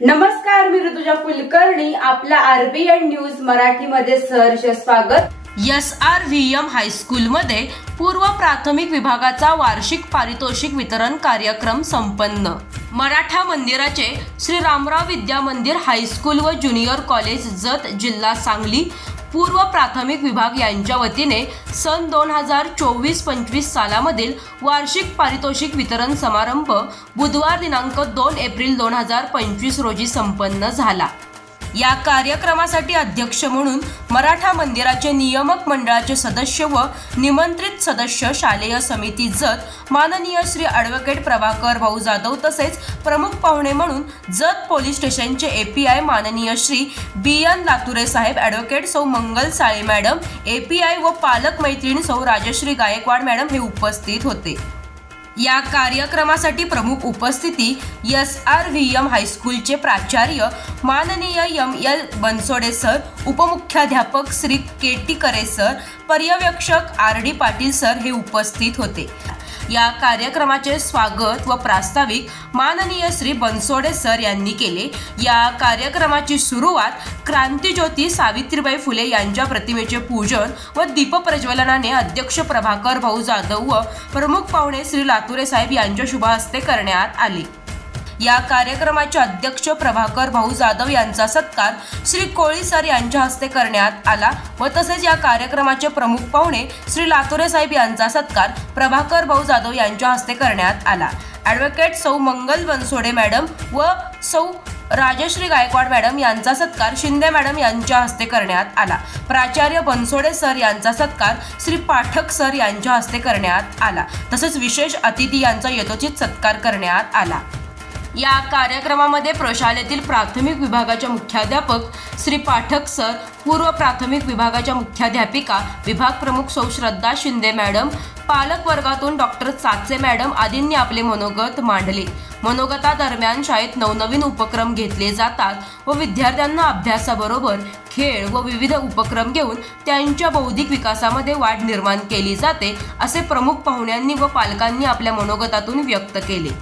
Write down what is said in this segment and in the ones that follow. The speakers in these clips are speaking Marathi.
नमस्कार, मी ऋतुजा कुलकर्णी. आपल्या आरबीएन न्यूज मराठीमध्ये सहर्ष स्वागत. SRVM हायस्कूलमध्ये पूर्व प्राथमिक विभागाचा वार्षिक पारितोषिक वितरण कार्यक्रम संपन्न. मराठा मंदिराचे श्री रामराव विद्या मंदिर हायस्कूल व ज्युनियर कॉलेज जत, जिल्हा सांगली पूर्व प्राथमिक विभाग यांच्या वतीने सन 2024-25 सालामधील वार्षिक पारितोषिक वितरण समारंभ बुधवार दिनांक 2 एप्रिल 2025 रोजी संपन्न झाला. या कार्यक्रमासाठी अध्यक्ष म्हणून मराठा मंदिराचे नियामक मंडळाचे सदस्य व निमंत्रित सदस्य शालेय समिती जत माननीय श्री ॲडव्होकेट प्रभाकर भाऊ जाधव तसेच प्रमुख पाहुणे म्हणून जत पोलीस स्टेशनचे API माननीय श्री BN लातुरे साहेब, ॲडव्होकेट सौ मंगल साळे मॅडम API व पालक मैत्रीण सौ राजश्री गायकवाड मॅडम हे उपस्थित होते. या कार्यक्रमासाठी प्रमुख उपस्थिती SRVM हायस्कूलचे प्राचार्य माननीय ML बनसोडे सर, उपमुख्याध्यापक श्री KT करे सर, पर्यवेक्षक RD पाटील सर हे उपस्थित होते. या कार्यक्रमाचे स्वागत व प्रास्ताविक माननीय श्री बनसोडे सर यांनी केले. या कार्यक्रमाची सुरुवात क्रांतिज्योती सावित्रीबाई फुले यांच्या प्रतिमेचे पूजन व दीपप्रज्वलनाने अध्यक्ष प्रभाकर भाऊ जाधव व प्रमुख पाहुणे श्री लातुरे साहेब यांच्या शुभ हस्ते करण्यात आले. या कार्यक्रमाचे अध्यक्ष प्रभाकर भाऊ जाधव यांचा सत्कार श्री कोळी सर यांच्या हस्ते करण्यात आला व तसेच या कार्यक्रमाचे प्रमुख पाहुणे श्री लातुरे साहेब यांचा सत्कार प्रभाकर भाऊ जाधव यांच्या हस्ते करण्यात आला. ॲडव्होकेट सौ मंगल बनसोडे मॅडम व सौ राजश्री गायकवाड मॅडम यांचा सत्कार शिंदे मॅडम यांच्या हस्ते करण्यात आला. प्राचार्य बनसोडे सर यांचा सत्कार श्री पाठक सर यांच्या हस्ते करण्यात आला. तसेच विशेष अतिथी यांचा यथोचित सत्कार करण्यात आला. या कार्यक्रमामध्ये प्रशालेतील प्राथमिक विभागाच्या मुख्याध्यापक श्री पाठक सर, पूर्व प्राथमिक विभागाच्या मुख्याध्यापिका विभाग प्रमुख सौ श्रद्धा शिंदे मॅडम, पालक वर्गातून डॉक्टर चाचे मॅडम आदींनी आपले मनोगत मांडले. मनोगतादरम्यान शाळेत नवनवीन उपक्रम घेतले जातात व विद्यार्थ्यांना अभ्यासाबरोबर खेळ व विविध उपक्रम घेऊन त्यांच्या बौद्धिक विकासामध्ये वाढ निर्माण केली जाते असे प्रमुख पाहुण्यांनी व पालकांनी आपल्या मनोगतातून व्यक्त केले.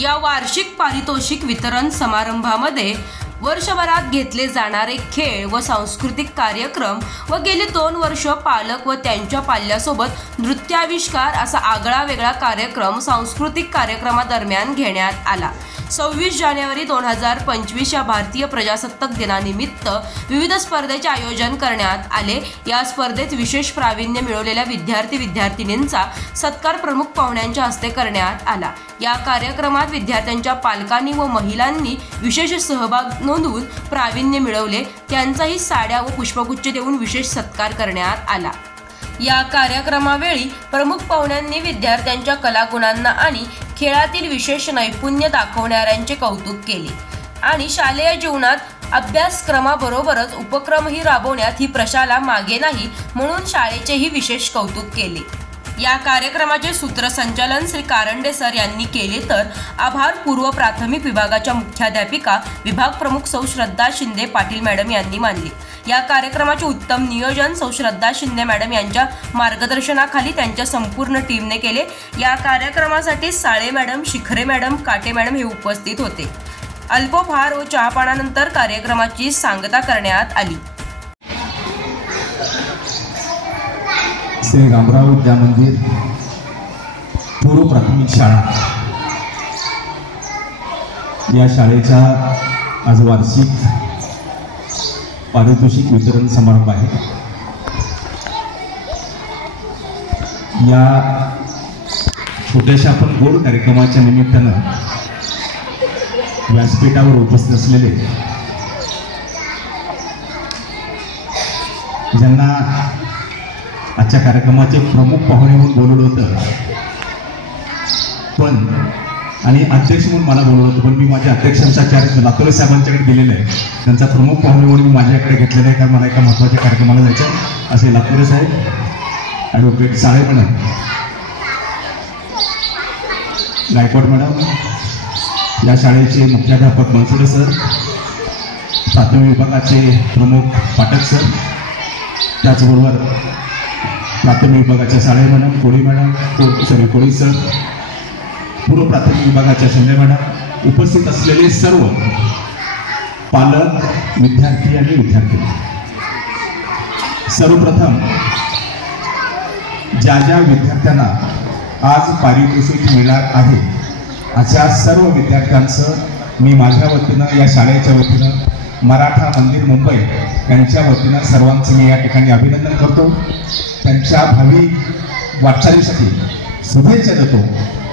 या वार्षिक पारितोषिक वितरण समारंभामध्ये वर्षभरात घेतले जाणारे खेळ व सांस्कृतिक कार्यक्रम व गेली 2 वर्ष पालक व त्यांच्या पाल्यासोबत नृत्याविष्कार असा आगळा वेगळा कार्यक्रम सांस्कृतिक कार्यक्रमादरम्यान घेण्यात आला. 26 जानेवारी 2025 या भारतीय प्रजासत्ताक दिनानिमित्त विविध स्पर्धेचे आयोजन करण्यात आले. या स्पर्धेत विशेष प्रावीण्य मिळवलेल्या विद्यार्थी-विद्यार्थिनींचा सत्कार प्रमुख पाहुण्यांच्या हस्ते करण्यात आला. या कार्यक्रमात विद्यार्थ्यांच्या पालकांनी व महिलांनी विशेष सहभाग नोंदवून प्रावीण्य मिळवले. त्यांचाही साड्या व पुष्पगुच्छ देऊन विशेष सत्कार करण्यात आला. या कार्यक्रमावेळी प्रमुख पाहुण्यांनी विद्यार्थ्यांच्या कलागुणांना आणि खेळातील विशेष नैपुण्य दाखवणाऱ्यांचे कौतुक केले आणि शालेय जीवनात अभ्यासक्रमाबरोबरच उपक्रमही राबवण्यात ही प्रशाला मागे नाही म्हणून शाळेचेही विशेष कौतुक केले. या कार्यक्रमाचे सूत्रसंचालन श्री कारंडे सर यांनी केले तर आभार पूर्व प्राथमिक विभागाच्या मुख्याध्यापिका विभाग प्रमुख सौ श्रद्धा शिंदे पाटील मॅडम यांनी मानले. या कार्यक्रमाचे उत्तम नियोजन सौ श्रद्धा शिंदे मॅडम यांच्या मार्गदर्शनाखाली त्यांच्या संपूर्ण टीमने केले. या कार्यक्रमासाठी साळे मॅडम, शिखरे मॅडम, काटे मॅडम हे उपस्थित होते. अल्पोपहार व चहापानानंतर कार्यक्रमाची सांगता करण्यात आली. श्री रामराव विद्या मंदिर पूर्व प्राथमिक शाळा या शाळेचा आज वार्षिक पारितोषिक वितरण समारंभ आहे. या छोट्याशा पण गोड कार्यक्रमाच्या निमित्तानं व्यासपीठावर उपस्थित असलेले ज्यांना आजच्या कार्यक्रमाचे प्रमुख पाहुणे म्हणून बोलवलं होतं पण आणि अध्यक्ष म्हणून मला बोलवलं होतं पण मी माझ्या अध्यक्षांचा चार्ज लातुरे साहेबांच्याकडे दिलेला आहे. त्यांचा प्रमुख पाहुणे म्हणून मी माझ्याकडे घेतलेला आहे कारण मला एका महत्त्वाच्या कार्यक्रमाला जायचं असे लातुरे साहेब, advocate Sale madam, Gaikwad madam, या शाळेचे मुख्याध्यापक बनसोडे सर, प्राथमिक विभागाचे प्रमुख पाठक सर, त्याचबरोबर प्राथमिक विभागाच्या साळे मॅडम, कोळी मॅडम, कोळी सर, पूर्व प्राथमिक विभागाच्या शिंदे मॅडम, उपस्थित असलेले सर्व पालक, विद्यार्थी आणि विद्यार्थी, सर्वप्रथम ज्या ज्या विद्यार्थ्यांना आज पारितोषिक मिळणार आहे अशा सर्व विद्यार्थ्यांचं मी माझ्या वतीनं, या शाळेच्या वतीनं, मराठा मंदिर मुंबई यांच्या वतीनं सर्वांचं मी या ठिकाणी अभिनंदन करतो. त्यांच्या भावी वाटचालीसाठी शुभेच्छा देतो.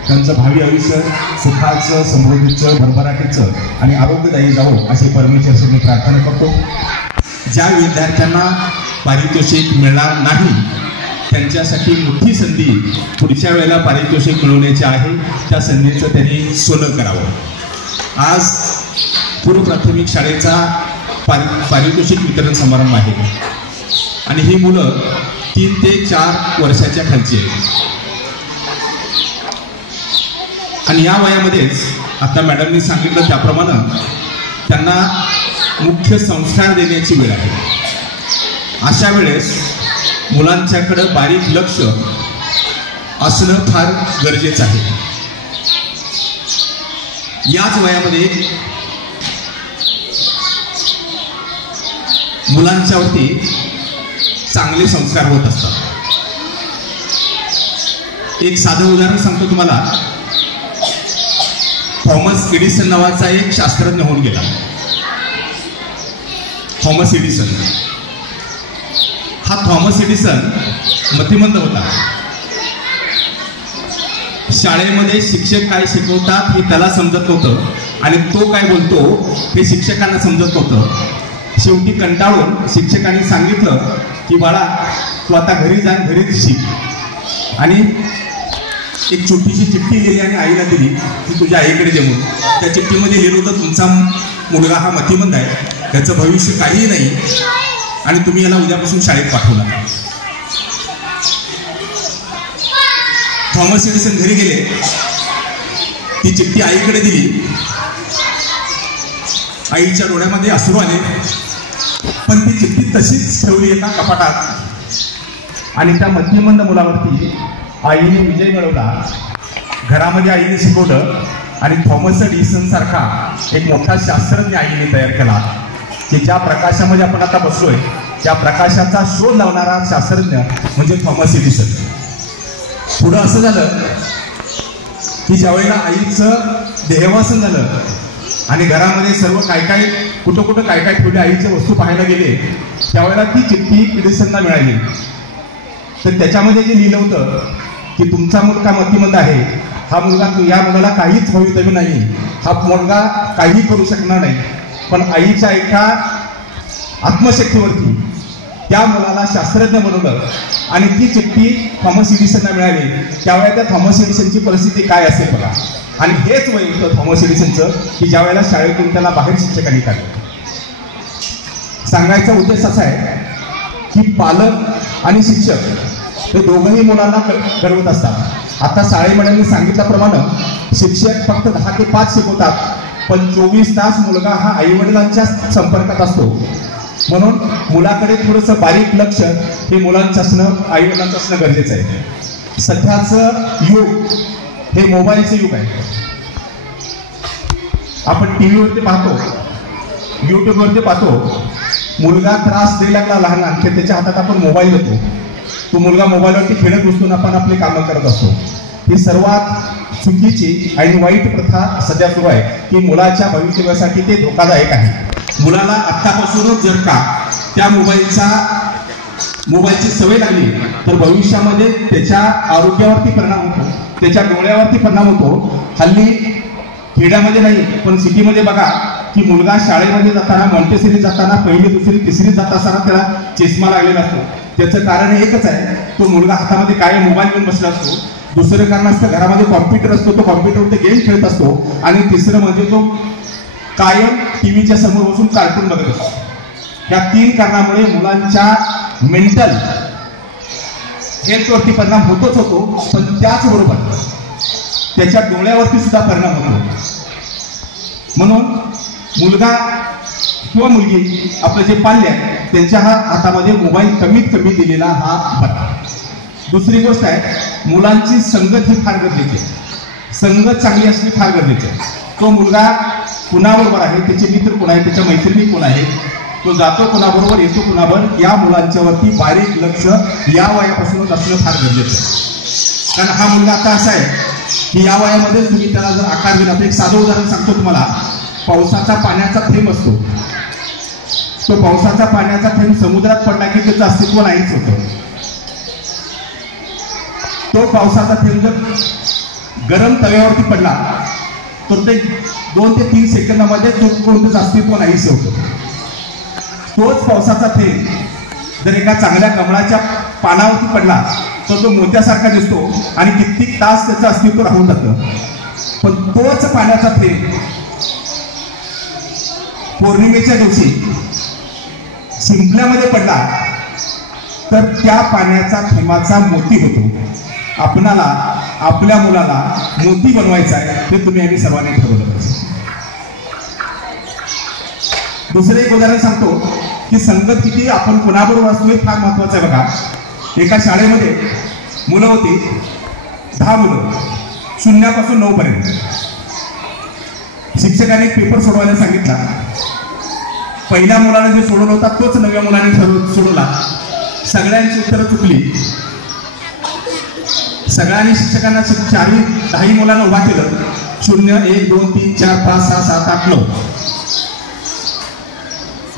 त्यांचं भावी आयुष्य सुखाचं, समृद्धीचं, भरभराटीचं आणि आरोग्यदायी जावो अशी परमेश्वराची मी प्रार्थना करतो. ज्या विद्यार्थ्यांना पारितोषिक मिळणार नाही त्यांच्यासाठी मोठी संधी पुढच्या वेळेला पारितोषिक मिळवण्याची आहे. त्या संधीचं त्यांनी सोनं करावं. आज पूर्व प्राथमिक शाळेचा पारितोषिक वितरण समारंभ आहे आणि ही मुलं 3 ते 4 वर्षाच्या खालची आहेत. आणि या वयामध्येच आता मॅडमनी सांगितलं त्याप्रमाणे त्यांना मुख्य संस्कार देण्याची वेळ आहे. अशा वेळेस मुलांच्याकडे बारीक लक्ष असणं फार गरजेचं आहे. याच वयामध्ये मुलांच्यावरती चांगले संस्कार होत असतात. एक साधं उदाहरण सांगतो तुम्हाला. थॉमस एडिसन नावाचा एक शास्त्रज्ञ होऊन गेला. Thomas Edison. हा थॉमस एडिसन मतिमंद होता. शाळेमध्ये शिक्षक काय शिकवतात हे त्याला समजत नव्हतं आणि तो काय बोलतो हे शिक्षकांना समजत नव्हतं. शेवटी कंटाळून शिक्षकांनी सांगितलं की बाळा तू आता घरी जा, घरीच शिक. आणि एक छोटीशी चिठ्ठी लिहिली आणि आईला दिली की तुझ्या आईकडे दे म्हणून. त्या चिठ्ठीमध्ये लिहिलं होतं तुमचा मुलगा हा मतिमंद आहे, त्याचं भविष्य काहीही नाही आणि तुम्ही याला उद्यापासून शाळेत पाठवला. थॉमस एडिसन घरी गेले, ती चिठ्ठी आईकडे दिली. आईच्या डोळ्यामध्ये अश्रू आले, पण ती चिठ्ठी तशीच ठेवली एका कपाटात. आणि त्या मतिमंद मुलावरती आईने विजय मिळवला. घरामध्ये आईने शिकवलं आणि थॉमस एडिसन सारखा एक मोठा शास्त्रज्ञ आईने तयार केला की ज्या प्रकाशामध्ये आपण आता बसलोय त्या प्रकाशाचा शोध लावणारा शास्त्रज्ञ म्हणजे थॉमस एडिसन. पुढं असं झालं की ज्यावेळेला आईचं देहवासन झालं आणि घरामध्ये सर्व काय कुठं काय ठेवले आईच्या वस्तू पाहायला गेले, त्यावेळेला ती चिठ्ठी एडिसनला मिळाली. तर त्याच्यामध्ये जे लिहिलं होतं की तुमचा मुलगा मतिमंद आहे, हा मुलगा, या मुलाला काहीच भवितव्य नाही, हा मुलगा काही करू शकणार नाही, पण आईच्या एका आत्मशक्तीवरती त्या मुलाला शास्त्रज्ञ बनवलं आणि ती चिठ्ठी थॉमस एडिसनला मिळाली. त्यावेळेला त्या थॉमस एडिसनची परिस्थिती काय असेल बघा. आणि हेच वय होतं थॉमस एडिसनचं की ज्या वेळेला शाळेतून त्याला बाहेर शिक्षकांनी काढलं. सांगायचा उद्देश असा आहे की पालक आणि शिक्षक हे दोघंही मुलांना घडवत असतात. आता शाळेमध्ये सांगितल्याप्रमाणे शिक्षक फक्त 10 ते 5 शिकवतात, पण 24 तास मुलगा हा आईवडिलांच्या संपर्कात असतो. म्हणून मुलाकडे थोडंसं बारीक लक्ष हे मुलांचं असणं, आईवडिलांचं असणं गरजेचं आहे. सध्याचं युग हे मोबाईलचं युग आहे. आपण टीव्हीवरती पाहतो, युट्यूबवरती पाहतो, मुलगा त्रास द्यायला लागला लहान की त्याच्या हातात आपण मोबाईल देतो. तो मुलगा मोबाईलवरती खेळत बसतो, आपण आपली कामं करत असतो. ही सर्वात चुकीची आणि वाईट प्रथा सध्या सुरू आहे की मुलाच्या भवितव्यासाठी ते धोकादायक आहे. मुलाला आत्तापासूनच जर का त्या मोबाईलची सवय लागली तर भविष्यामध्ये त्याच्या आरोग्यावरती परिणाम होतो, त्याच्या डोळ्यावरती परिणाम होतो. हल्ली खेड्यामध्ये नाही पण सिटीमध्ये बघा की मुलगा शाळेमध्ये जाताना, मॉन्टेसरी जाताना, 1ली, 2री, 3री जात असताना त्याला चष्मा लागलेला असतो. त्याचं कारण एकच आहे, तो मुलगा हातामध्ये काय मोबाईल घेऊन बसला असतो. दुसरं कारण असतं घरामध्ये कॉम्प्युटर असतो, तो कॉम्प्युटरवरती गेम खेळत असतो. आणि तिसरं म्हणजे तो कायम टीव्हीच्या समोर बसून कार्टून बघत असतो. या 3 कारणामुळे मुलांच्या मेंटल हेल्थवरती परिणाम होतोच होतो, पण त्याचबरोबर त्याच्या डोळ्यावरती सुद्धा परिणाम होतो. म्हणून मुलगा किंवा मुलगी आपलं जे पाल्य आहे त्यांच्या हातामध्ये मोबाईल कमीत कमी दिलेला हा बरा. दुसरी गोष्ट आहे, मुलांची संगत ही फार गरजेची आहे. संगत चांगली असणे फार गरजेचे आहे. तो मुलगा कुणाबरोबर आहे, त्याचे मित्र कोण आहे, त्याच्या मैत्रिणी कोण आहे, तो जातो कुणाबरोबर, येतो कुणाबरोबर, या मुलांच्यावरती बारीक लक्ष या वयापासूनच असणं फार गरजेचं आहे. कारण हा मुलगा आता असा आहे की या वयामध्ये तुम्ही त्याला जर आकार दिला, तर एक साधं उदाहरण सांगतो तुम्हाला. पावसाचा पाण्याचा थेंब असतो, तो पावसाचा पाण्याचा थेंब समुद्रात पडला की त्याचं अस्तित्व नाहीच होतं. तो पावसाचा थेंब जर गरम तव्यावरती पडला तर ते 2 ते 3 सेकंदामध्ये कोणतंच अस्तित्व नाहीच होतं. तोच पावसाचा थेंब जर एका चांगल्या कमळाच्या पानावरती पडला तर तो मोत्यासारखा दिसतो आणि कित्येक तास त्याचं अस्तित्व राहून जातं. पण तोच पाण्याचा थेंब पौर्णिमेच्या दिवशी शिंपल्यामध्ये पडला तर त्या पाण्याचा थेंबाचा मोती होतो. आपणाला आपल्या मुलाला मोती बनवायचा आहे, ते तुम्ही आम्ही सर्वांनी ठरवलं पाहिजे. दुसरं एक उदाहरण सांगतो की संगत किती आपण कुणाबरोबर असतो हे फार महत्वाचं आहे. बघा, एका शाळेमध्ये मुलं होती, 10 मुलं, 0 पासून 9 पर्यंत. शिक्षकाने एक पेपर सोडवायला सांगितला. पहिल्या मुलाने जे सोडवलं होता तोच 9व्या मुलाने सोडवला. सगळ्यांची उत्तरं चुकली. सगळ्यांनी शिक्षकांना 10 मुलांना उभा केलं. 0, 1, 2, 3, 4, 5, 6, 7, 8, 9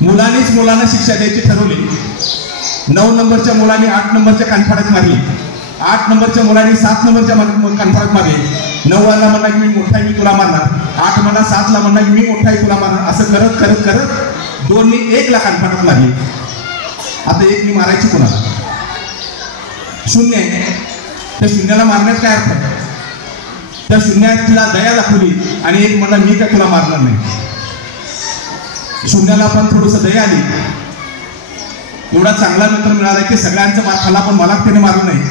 मुलांनीच मुलांना शिक्षा द्यायची ठरवली. 9 नंबरच्या मुलांनी 8 नंबरच्या कानफाडात मारली. 8 नंबरच्या मुलांनी 7 नंबरच्या कानफाडात मारली. 9वाला म्हणला की मी मोठा आहे, मी तुला मारणार. 8 म्हणला 7ला म्हणला की मी मोठा आहे, तुला मारणार. असं करत करत करत 2नी 1ला कानफाडात मारली. आता 1नी मारायची कोणाला? 0 आहे. त्या 0ला मारण्यात काय अर्थ आहे? त्या 0ला दया दाखवली आणि 1 म्हणला मी काय तुला मारणार नाही. 0ला पण थोडस दया आली. एवढा चांगला मित्र मिळाला की सगळ्यांचा मार खाल्ला, पण मला त्याने मारलं नाही.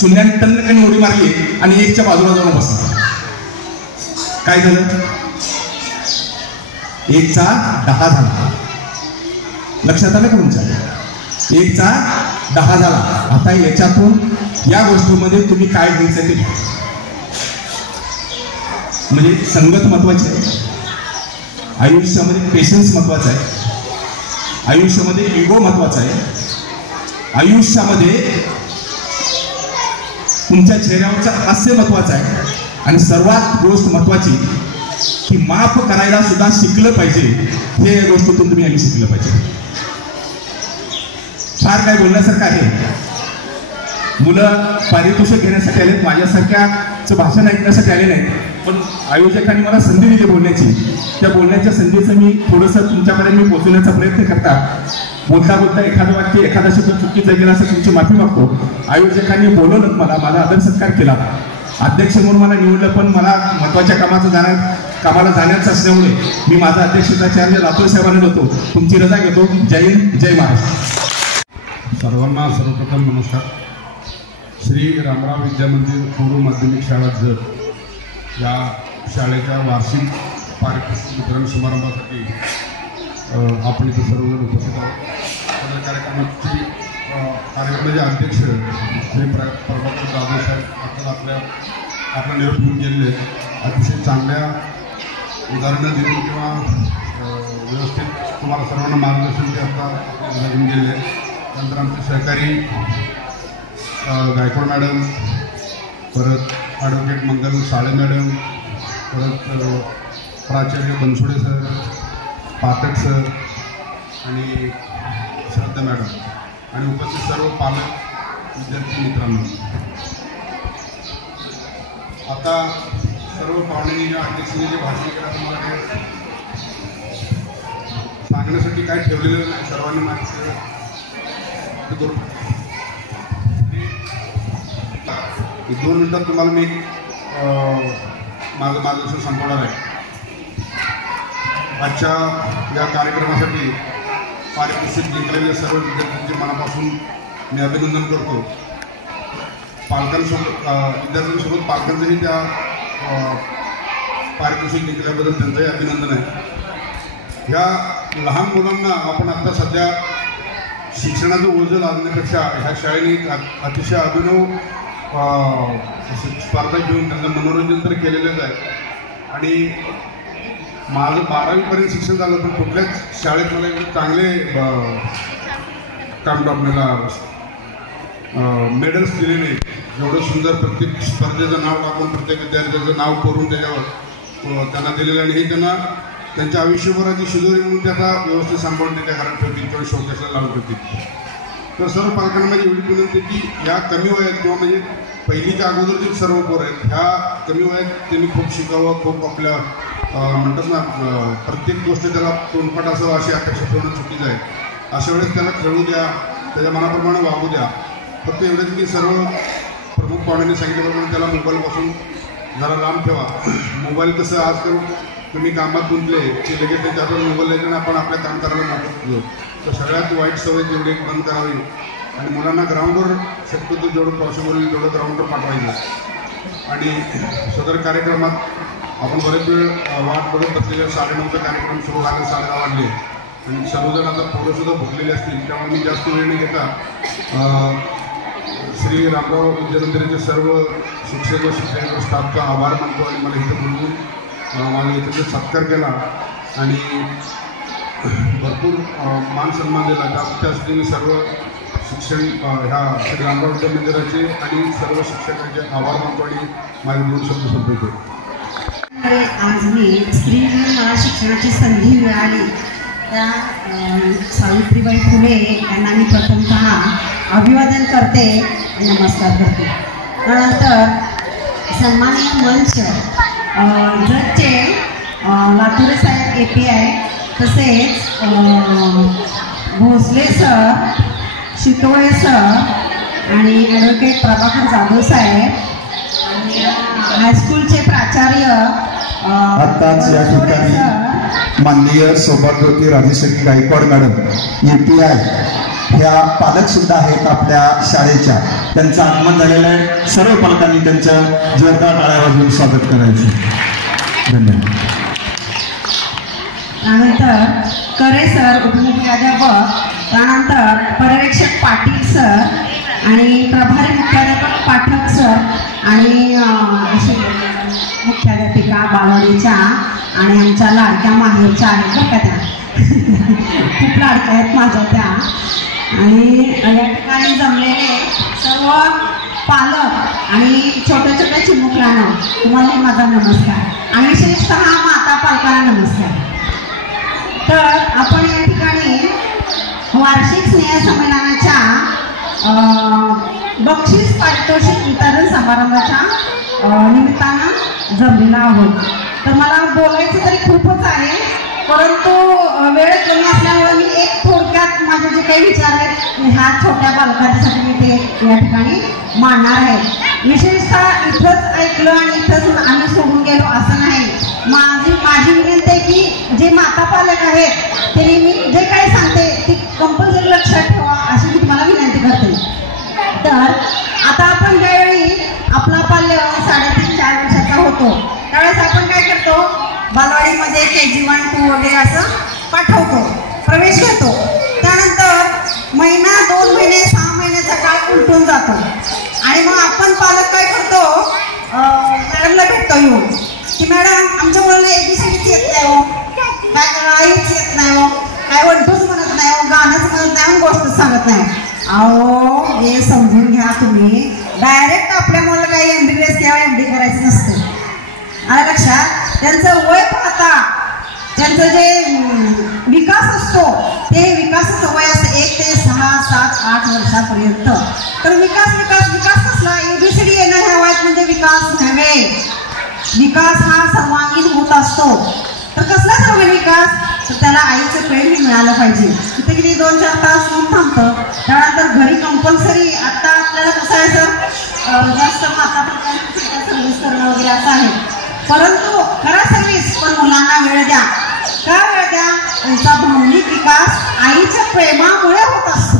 0ने टन्नकनी उडी मारली आणि 1च्या बाजूला जाऊन बसला. काय झालं? 1चा 10 झाला. लक्षात आलं का तुमच्या? 1चा 10 झाला. आता याच्यातून या गोष्टीमध्ये तुम्ही काय घ्यायचं ते, म्हणजे संगत महत्वाची आहे, आयुष्यामध्ये पेशन्स महत्वाचा आहे, आयुष्यामध्ये इगो महत्वाचा आहे, आयुष्यामध्ये तुमच्या चेहऱ्यावरचं हास्य महत्वाचं आहे, आणि सर्वात गोष्ट महत्वाची की माफ करायला सुद्धा शिकलं पाहिजे. हे या गोष्टीतून तुम्ही आम्ही शिकलं पाहिजे. फार काय बोलण्यासारखं आहे. मुलं पारितोषिक घेण्यासाठी आलेत, माझ्यासारख्याचं भाषण ऐकण्यासाठी आले नाहीत, पण आयोजकांनी मला संधी दिली बोलण्याची. त्या बोलण्याच्या संधीचं मी थोडंसं तुमच्याकडे मी पोहोचवण्याचा प्रयत्न करता. बोलता बोलता एखादं वाक्य एखादा शब्द चुकीचा गेला असं तुमची माफी मागतो. आयोजकांनी बोलवलं, मला आदर सत्कार केला. अध्यक्ष म्हणून मला निवडलं, पण मला महत्वाच्या कामाला जाण्याचं असल्यामुळे मी माझा अध्यक्षाचा चार्ज लातूर साहेबांना देतो. तुमची रजा घेतो. जय हिंद, जय महाराष्ट्र. सर्वांना सर्वप्रथम नमस्कार. श्री रामराव विद्या मंदिर पूर्व माध्यमिक शाळा जत या शाळेच्या वार्षिक पारितोषिक वितरण समारंभासाठी आपण इथे सर्वजण उपस्थित आहोत. या कार्यक्रमाचे अध्यक्ष श्री प्रभाकर जाधव साहेब आपला निरोप घेऊन गेलेले अतिशय चांगल्या उदाहरणं देऊन किंवा व्यवस्थित तुम्हाला सर्वांना मार्गदर्शन ते आता घेऊन गेले. नंतर आमचे सहकारी गायकवाड मॅडम, परत ॲडव्होकेट मंगल साळे मॅडम, परत प्राचार्य बनसोडे सर, पाठक सर आणि श्रद्धा मॅडम आणि उपस्थित सर्व पालक विद्यार्थी मित्रांनो. आता सर्व पाहुण्यांनी या अध्यक्षांनी जे भाषण केलं तुम्हाला काही सांगण्यासाठी काय ठेवलेलं नाही. सर्वांनी माहिती 2 मिनिटात तुम्हाला मी माझं मार्गदर्शन संपवणार आहे. आजच्या या कार्यक्रमासाठी पारितोषिक जिंकलेल्या सर्व विद्यार्थ्यांचे मनापासून मी अभिनंदन करतो. पालकांसोबत विद्यार्थ्यांसोबत पालकांचंही त्या पारितोषिक जिंकल्याबद्दल त्यांचंही अभिनंदन आहे. ह्या लहान मुलांना आपण आता सध्या शिक्षणाचं ओझं लादण्यापेक्षा ह्या शाळेने अतिशय अभिनव स्पर्धा घेऊन त्यांचं मनोरंजन तर केलेलंच आहे आणि माझं 12वीपर्यंत शिक्षण झालं, पण कुठल्याच शाळेत मला एवढे चांगले काम आपल्याला मेडल्स दिले नाही. एवढं सुंदर प्रत्येक स्पर्धेचं नाव टाकून प्रत्येक विद्यार्थ्याचं नाव करून त्याच्यावर त्यांना दिलेलं, आणि हे त्यांना त्यांच्या आयुष्यभराची शिदोरी म्हणून त्याचा व्यवस्थित सांभाळून त्याच्या घरात ठेवतील किंवा शोकेसला लावून ठेवतील. तर सर्व पालकांना माझी एवढी विनंती की या कमी वयात किंवा म्हणजे पहिलीच्या अगोदरचे सर्व पोरं आहेत, ह्या कमी वयात त्यांनी खूप शिकावं, खूप आपल्या म्हणतात ना प्रत्येक गोष्ट त्याला तोंडपाठ असावं अशी अपेक्षा ठेवणं चुकीचं आहे. अशा वेळेस त्याला खेळू द्या, त्याच्या मनाप्रमाणे वागू द्या. फक्त एवढंच की सर्व प्रमुख पाहुण्यांनी सांगितल्याप्रमाणे त्याला मोबाईलपासून जरा लांब ठेवा. मोबाईल कसं आजकाल तुम्ही कामात गुंतले की लगेच त्याच्या हातात मोबाईल द्यायचा आणि आपण आपल्या काम करायला मागतो. तर सगळ्यात वाईट सवय जेवढी बंद करावी आणि मुलांना ग्राउंडवर शक्यतो जेवढं पॉसिबल होईल तेवढं ग्राउंडवर पाठवायचं. आणि सदर कार्यक्रमात आपण बरेच वेळ वाट बघत बसलेल्या 9:30चा कार्यक्रम सुरू झाला, 10:30 वाजले आणि सर्वजण आता पोरंसुद्धा भुकलेले असतील. त्यामुळे मी जास्त वेळ न घेता श्री रामराव विद्यामंदिराचे सर्व शिक्षक व शिक्षक स्टाफचा आभार मानतो आणि मला इथं बोलवून मला इथं सत्कार केला आणि भरपूर मान सन्मान दिला. त्यासाठी मी सर्व शिक्षण ह्या श्री रामराव विद्यामंदिराचे आणि सर्व शिक्षकांचे आभार मानतो आणि माझे 2 शब्द संपवतो. आज मी स्त्रीला मला शिक्षणाची संधी मिळाली त्या सावित्रीबाई फुले यांना मी प्रथमतः अभिवादन करते, नमस्कार करते. त्यानंतर सन्माननीय मंच जजचे लातुरे साहेब API, तसेच भोसले सर, शितोळे सर आणि ॲडव्होकेट प्रभाकर जाधव साहेब आणि हायस्कूलचे प्राचार्य आताच या ठिकाणी माननीय सौभाग्यवती राजेश्वरी गायकवाड मॅडम API ह्या पालक सुद्धा आहेत आपल्या शाळेच्या. त्यांचं आगमन झालेलं आहे. सर्व पालकांनी त्यांचं जोरदार टाळ्या वाजवून स्वागत करायचं. धन्यवाद. त्यानंतर करे सर उपमुख्याध्यापक, त्यानंतर पर्यवेक्षक पाटील सर आणि प्रभारी मुख्याध्यापक पाठक सर आणि मुख्याध्यापिका बालवाडीच्या आणि आमच्या लाडक्या माहेरच्या आहेत बरं का त्या खूप लाडक्या आहेत माझ्या त्या. आणि या ठिकाणी जमलेले सर्व पालक आणि छोट्या छोट्या चिमुकल्यांना तुम्हाला माझा नमस्कार आणि विशेषतः माता पालकांना नमस्कार. तर आपण या ठिकाणी वार्षिक स्नेहसंमेलनाच्या बक्षीस पारितोषिक वितरण समारंभाच्या निमित्तानं जमलेला आहोत. तर मला बोलायचं तरी खूपच आहे, परंतु वेळ कमी असल्यामुळे मी एक थोडक्यात माझे जे काही विचार आहेत ह्या छोट्या बालकांसाठी मी ते या ठिकाणी मांडणार आहे. विशेषतः इथंच ऐकलं आणि इथंच आम्ही सोडून गेलो असं नाही. माझी विनंती आहे की जे माता पालक आहेत त्यांनी मी जे काही सांगते ती कंपल्सरी लक्षात ठेवा अशी मी तुम्हाला विनंती करते. तर आता आपण ज्यावेळी आपला पाल्य 3.5-4 वर्षाचा होतो त्यावेळेस आपण काय करतो, बालवाडीमध्ये KG 1, 2 वगैरे असं पाठवतो, प्रवेश घेतो. त्यानंतर महिना, 2 महिने, 6 महिन्याचा काळ उलटून जातो आणि मग आपण पालक काय करतो, मॅडमला भेटतो येऊन की मॅडम आमच्या मुलाला ABCDच येत नाही हो, काय काहीच येत नाही हो, काय वंटूच म्हणत नाही हो, गाणंच म्हणत नाही, गोष्ट सांगत नाही. अहो हे समजून घ्या तुम्ही, डायरेक्ट आपल्या मुलाला काही MBBS किंवा MD करायचं नसतं. आलं लक्षात. त्यांचं वय पाहता त्यांचं जे विकास असतो ते विकासाचं वय असतं 1 ते 6, 7, 8 वर्षापर्यंत. तर विकास विकास विकास कसला, ABCD येणं ह्या वयात म्हणजे विकास नव्हे. विकास हा सर्वांगीण होत असतो. तर कसला सर्वांगीण विकास, तर त्याला आईचं प्रेम मिळालं पाहिजे. तिथे किती 2-4 तास येऊन थांबतं. त्यानंतर घरी कंपल्सरी आता आपल्याला कसं आहे सर, जास्त माता पित्यांची सर्व्हिस करणं वगैरे असं आहे, परंतु खरा सर्व्हिस पण मुलांना वेळ द्या. का वेळ द्या, त्यांचा भावनिक विकास आईच्या प्रेमामुळे होत असतो.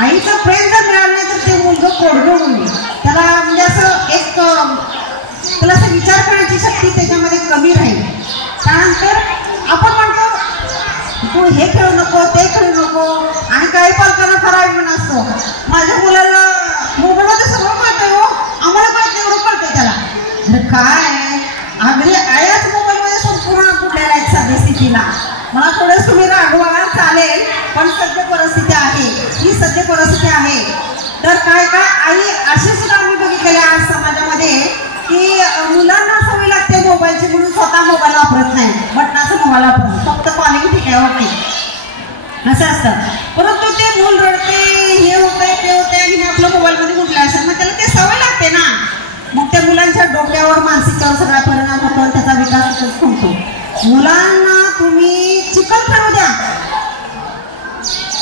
आईचं प्रेम जर मिळालं नाही तर ते मुलगं कोडगं होईल. त्याला म्हणजे असं एक त्याला असं विचार करण्याची शक्ती त्याच्यामध्ये कमी राहील. त्यानंतर आपण म्हणतो तू हे खेळू नको, ते खेळू नको, आणि काही पालकांना फार अभिमान असतो, माझ्या मुलाला मोबाईलमध्ये सगळं कळतंय हो, आम्हाला कळतं एवढं कळतंय त्याला. काय अगदी आयाच मोबाईलमध्ये परिस्थितीला. मला थोडंच तुम्ही रागवा चालेल, पण सद्य परिस्थिती आहे, ही सद्य परिस्थिती आहे. तर काय काय आई असे सुद्धा आम्ही बघितलेले आज समाजामध्ये की मुलांना सवय लागते मोबाईलची म्हणून स्वतः मोबाईल वापरत नाही, बटनाचा मोबाईल वापरत, फक्त कॉलिंग ठीक आहे ओके असं असतं. परंतु ते मूल रडते, हे होतंय ते होतंय आणि हे आपलं मोबाईलमध्ये गुंतलं असेल, मग त्याला ते सवय लागते ना. मग त्या मुलांच्या डोक्यावर मानसिकतेवर सगळा परिणाम होतो आणि त्याचा विकास थांबतो. मुलांना तुम्ही चिखल खेळू द्या,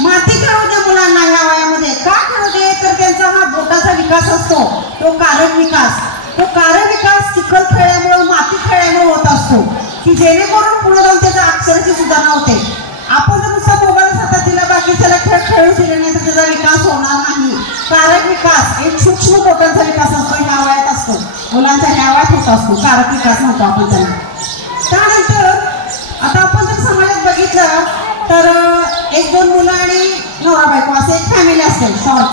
माती खेळू द्या मुलांना ह्या वयामध्ये. का खेळू दे तर त्यांचा हा बोटाचा विकास असतो, तो कारक विकास. तो कारक विकास चिखल खेळल्यामुळे माती खेळल्यामुळे होत असतो की जेणेकरून पुढे जाऊन त्याच्या अक्षराची सुधारणा होते. आपण जर नुसता मोबाईल सतत दिला, बाकीच्याला खेळ खेळू दिले नाही तर त्याचा विकास होणार नाही. कारक विकास एक सूक्ष्म बोटांचा विकास असतो, ह्या वयात असतो, मुलांच्या ह्या वयात होत असतो, कारक विकास म्हणतो आपण त्याला. त्यानंतर आता आपण जर समाजात बघितलं तर 1-2 मुलं आणि नवरा बायको असं एक फॅमिली असते शॉर्ट.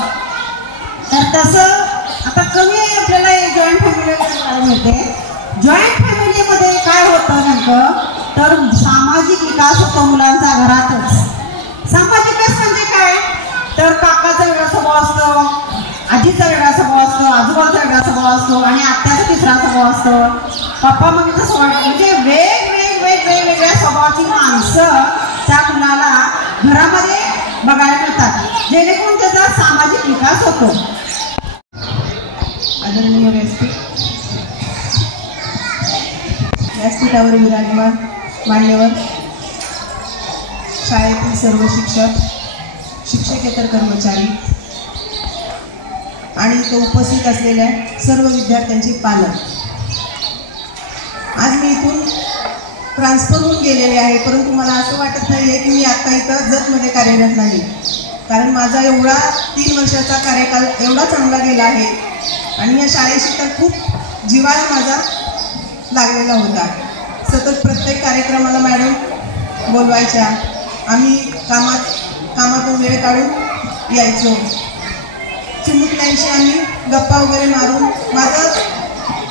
तर तसं आता कमी आपल्याला जॉईंट फॅमिली करायला मिळते. जॉईंट फॅमिलीमध्ये काय होतं नेमकं तर सामाजिक विकास होतो मुलांचा घरातच. सामाजिक विकास म्हणजे काय तर काकाचा वेगळा स्वभाव असतो, आजीचा वेगळा स्वभाव असतो, आजोबाचा वेगळा स्वभाव असतो आणि आत्याचा तिसरा स्वभाव असतो, पप्पा मम्मीचा स्वभाव, म्हणजे वेगवेगळ्या स्वभावाची माणसं त्या मुलाला घरामध्ये बघायला मिळतात, जेणेकरून त्याचा सामाजिक विकास होतो. आदरणीय व्यासपीठावर विराजमान मान्यवर, शाळेतील सर्व शिक्षक, शिक्षकेतर कर्मचारी आणि तो उपस्थित असलेल्या सर्व विद्यार्थ्यांचे पालक. आज मी इथून ट्रान्सफर होऊन गेलेले आहे, परंतु मला असं वाटत नाही आहे की मी आता इथं जतमध्ये कार्यरत नाही, कारण माझा एवढा 3 वर्षाचा कार्यकाल एवढा चांगला गेला आहे आणि या शाळेशी तर खूप जिव्हाळा माझा लागलेला होता. सतत प्रत्येक कार्यक्रमाला मॅडम बोलवायच्या, आम्ही कामातून वेळ काढून यायचो, चिमुकल्यांशी आम्ही गप्पा वगैरे मारून माझं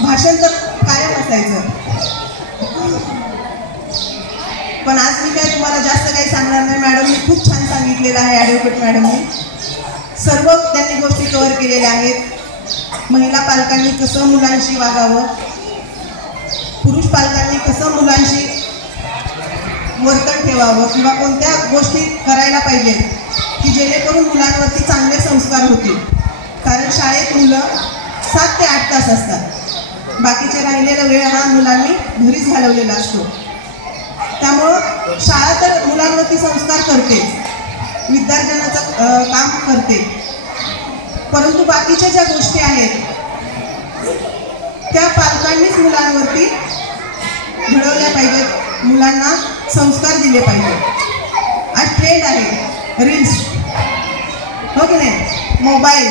भाषण तर कायम असायचं. पण आज मी काय तुम्हाला जास्त काही सांगणार नाही. मॅडमने खूप छान सांगितलेलं आहे, ॲडव्होकेट मॅडमने सर्व त्यांनी गोष्टी कव्हर केलेल्या आहेत. महिला पालकांनी कसं मुलांशी वागावं, पुरुष पालकांनी कसं मुलांशी वर्तन ठेवावं किंवा कोणत्या गोष्टी करायला पाहिजेत की जेणेकरून मुलांवरती चांगले संस्कार होतील. कारण शाळेत मुलं 7 ते 8 तास असतात, बाकीचे राहिलेला वेळ हा मुलांनी घरीच घालवलेला असतो. त्यामुळं शाळा तर मुलांवरती संस्कार करते, विद्यार्थ्यांचं काम करते, परंतु बाकीच्या ज्या गोष्टी आहेत त्या पालकांनीच मुलांवरती घडवल्या पाहिजेत, मुलांना संस्कार दिले पाहिजेत. आज ट्रेंड आहे रील्स, हो की नाही, मोबाईल.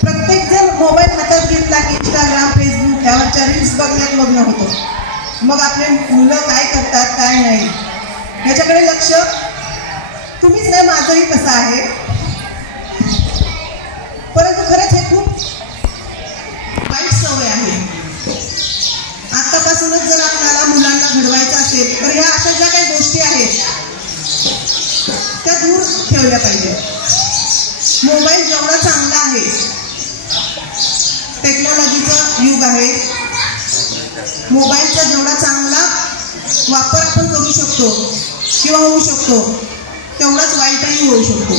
प्रत्येक जण मोबाईल हातात घेतला की इंस्टाग्राम, फेसबुक यावरच्या रील्स बघण्यात मग्न होतो. मग आपले मुलं काय करतात काय नाही याच्याकडे लक्ष तुम्हीच नाही, माझंही तसं आहे. परंतु खरंच हे खूप वाईट सवय आहे. आतापासूनच जर आपल्याला मुलांना घडवायचं असेल तर ह्या अशा ज्या काही गोष्टी आहेत त्या दूर ठेवल्या पाहिजेत. मोबाईल जेवढा चांगला आहे, टेक्नॉलॉजीचं युग आहे, मोबाईलचा जेवढा चांगला वापर आपण करू शकतो किंवा होऊ शकतो तेवढाच वाईटही होऊ शकतो.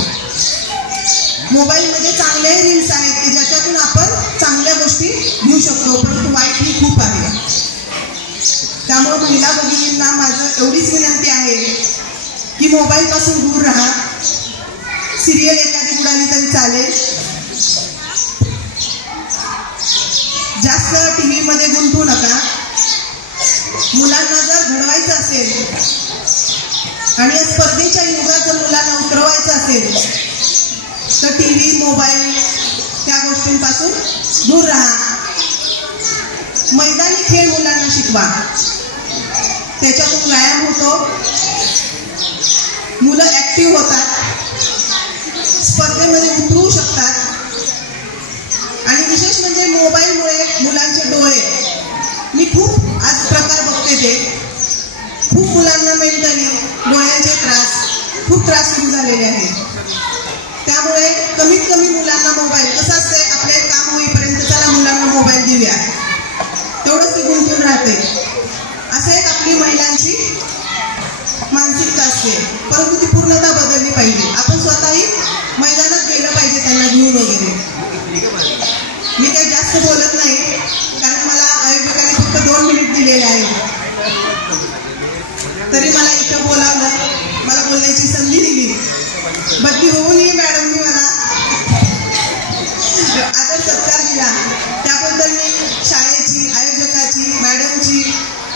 मोबाईलमध्ये चांगले रील्स आहेत की ज्याच्यातून आपण चांगल्या गोष्टी घेऊ शकतो, परंतु वाईटही खूप आहे. त्यामुळे महिला भगिनींना माझं एवढीच विनंती आहे की मोबाईलपासून दूर राहा. सिरियल एखादी उडाली तरी चालेल, जास्त टीव्हीमध्ये गुंतवू नका. मुलांना जर घडवायचं असेल आणि या स्पर्धेच्या युगात जर मुलांना उतरवायचं असेल तर टीव्ही, मोबाईल त्या गोष्टींपासून दूर राहा. मैदानी खेळ मुलांना शिकवा, त्याच्यातून व्यायाम होतो, मुलं ऍक्टिव्ह होतात, स्पर्धेमध्ये उतरू शकतात. आणि विशेष म्हणजे मोबाईलमुळे मुलांचे डोळे, मी खूप आज प्रकार बघते ते खूप मुलांना मेंटली डोळ्यांचे खूप त्रास सुरू झालेले आहेत. त्यामुळे कमीत कमी मुलांना मोबाईल, कसं असतंय आपले काम होईपर्यंत चला मुलांना मोबाईल देऊया, तेवढंच ती गुंतून राहते. असं एक आपली महिलांची मानसिकता असते. परंतु ती पूर्णतः बदलली पाहिजे. आपण स्वतःही मैदानात गेलं पाहिजे त्यांना घेऊन वगैरे. मी काही जास्त बोलत नाही कारण मला आयोजकांनी फक्त 2 मिनिट दिलेले आहेत. तरी मला इथं बोलावलं, मला बोलण्याची संधी दिली. बदली होऊनही मॅडमनी मला आदर सत्कार दिला. त्याबद्दल मी शाळेची, आयोजकाची, मॅडमची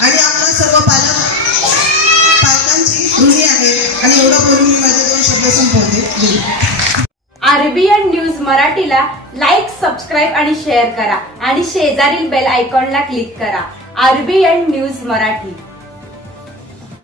आणि आपल्या सर्व पालकांची ऋणी आहे. आणि एवढं बोलून मी माझे 2 शब्द संपवते. आरबीएन न्यूज मराठीला लाईक, सबस्क्राईब आणि शेअर करा आणि शेजारील बेल आयकॉनला क्लिक करा. RBN news Marathi.